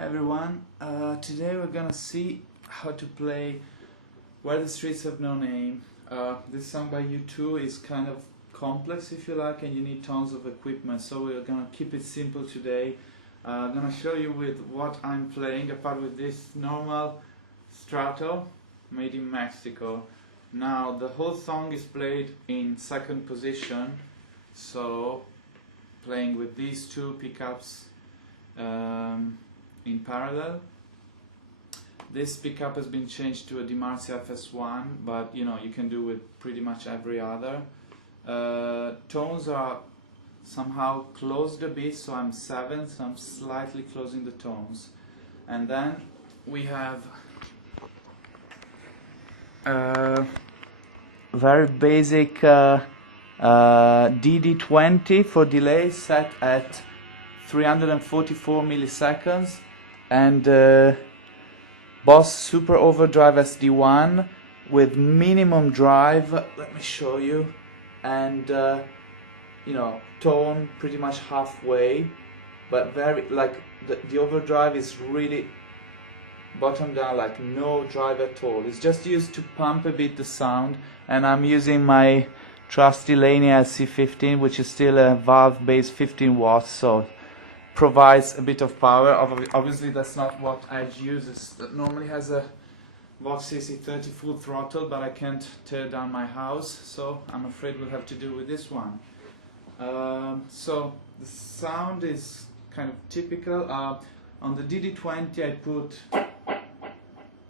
Hi everyone, today we're gonna see how to play Where the Streets Have No Name. This song by U2 is kind of complex if you like, and you need tons of equipment, so we're gonna keep it simple today. I'm gonna show you with what I'm playing, apart with this normal strato made in Mexico. Now the whole song is played in second position, so playing with these two pickups in parallel. This pickup has been changed to a DiMarzio FS1, but you can do with pretty much every other. Tones are somehow closed a bit, so I'm 7, so I'm slightly closing the tones. And then we have very basic DD20 for delay set at 344 milliseconds, and Boss Super Overdrive SD1 with minimum drive, let me show you, and tone pretty much halfway, but very the overdrive is really bottom down, like no drive at all. It's just used to pump a bit the sound, and I'm using my trusty Laney LC15, which is still a valve based 15 watts, so provides a bit of power. Obviously that's not what Edge uses. That normally has a Vox CC30 full throttle, but I can't tear down my house, so I'm afraid we'll have to do with this one. So the sound is kind of typical. On the DD20 I put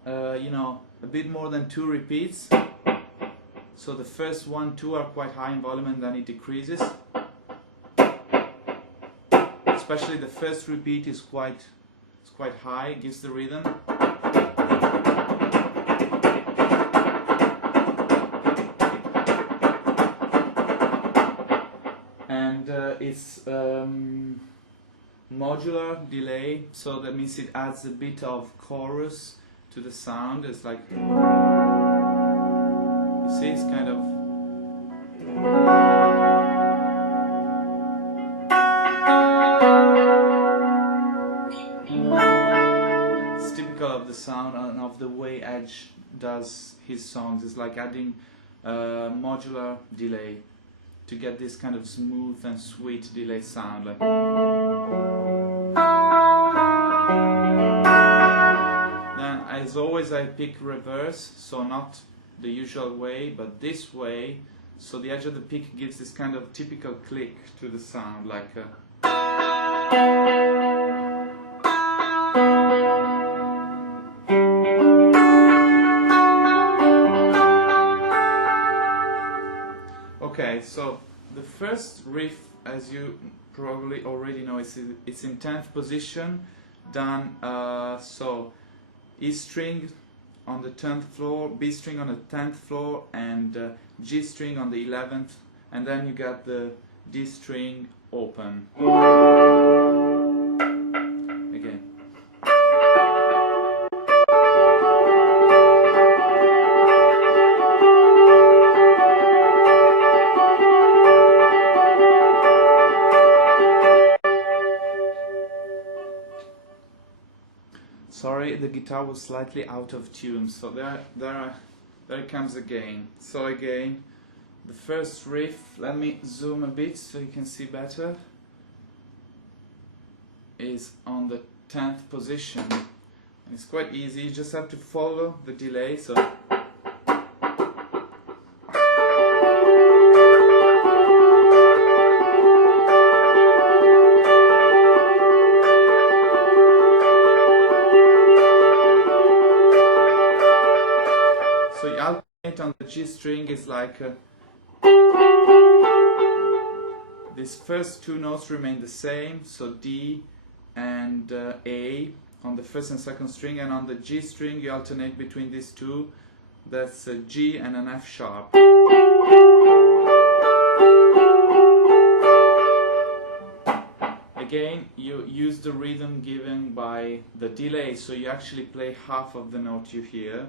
a bit more than 2 repeats, so the first 1, 2 are quite high in volume, and then it decreases. Especially the first repeat is quite high, it gives the rhythm. And it's modular delay, so that means it adds a bit of chorus to the sound. It's like, you see, it's kind of of the sound and of the way Edge does his songs. It's like adding modular delay to get this kind of smooth and sweet delay sound. Like, then as always I pick reverse, so not the usual way but this way, so the edge of the pick gives this kind of typical click to the sound, like Okay, so the first riff, as you probably already know, it's in 10th position, done so E string on the 10th floor, B string on the 10th floor, and G string on the 11th, and then you got the D string open. Again. Sorry, the guitar was slightly out of tune, so there it comes again. So again, the first riff, let me zoom a bit so you can see better, is on the 10th position, and it's quite easy, you just have to follow the delay. So you alternate on the G string, is like these first 2 notes remain the same, so D and A on the first and second string, and on the G string you alternate between these two, that's a G and an F sharp. Again, you use the rhythm given by the delay, so you actually play half of the note you hear.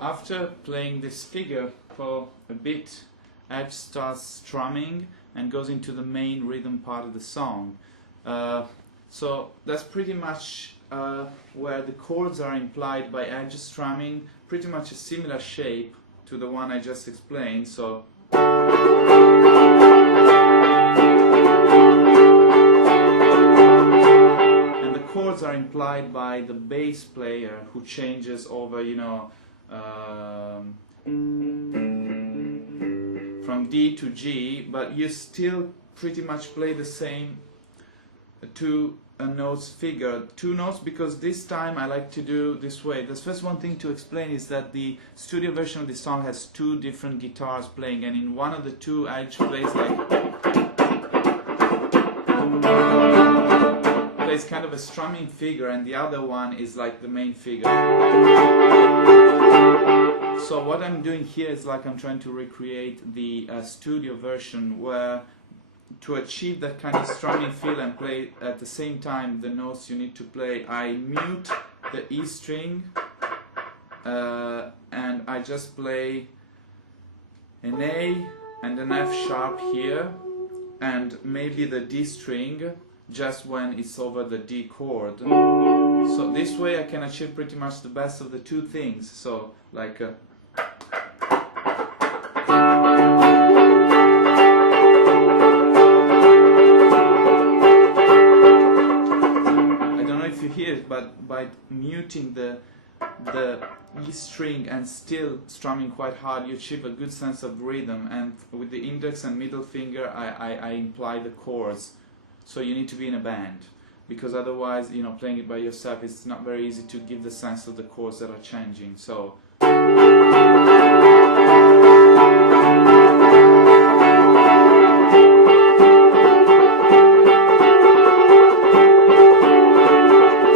after playing this figure for a bit, Edge starts strumming and goes into the main rhythm part of the song. So that's pretty much where the chords are implied by Edge strumming, pretty much a similar shape to the one I just explained. So and the chords are implied by the bass player, who changes over, you know, from D to G, but you still pretty much play the same two notes figure, two notes, because this time I like to do this way. The first one thing to explain is that the studio version of the song has two different guitars playing, and in one of the two Edge plays kind of a strumming figure, and the other one is like the main figure. So what I'm doing here is like I'm trying to recreate the studio version, where to achieve that kind of strumming feel and play at the same time the notes you need to play, I mute the E string and I just play an A and an F sharp here, and maybe the D string just when it's over the D chord. So this way I can achieve pretty much the best of the two things. So like hear it, but by muting the E string and still strumming quite hard, you achieve a good sense of rhythm, and with the index and middle finger I imply the chords. So you need to be in a band, because otherwise, you know, playing it by yourself, it's not very easy to give the sense of the chords that are changing. So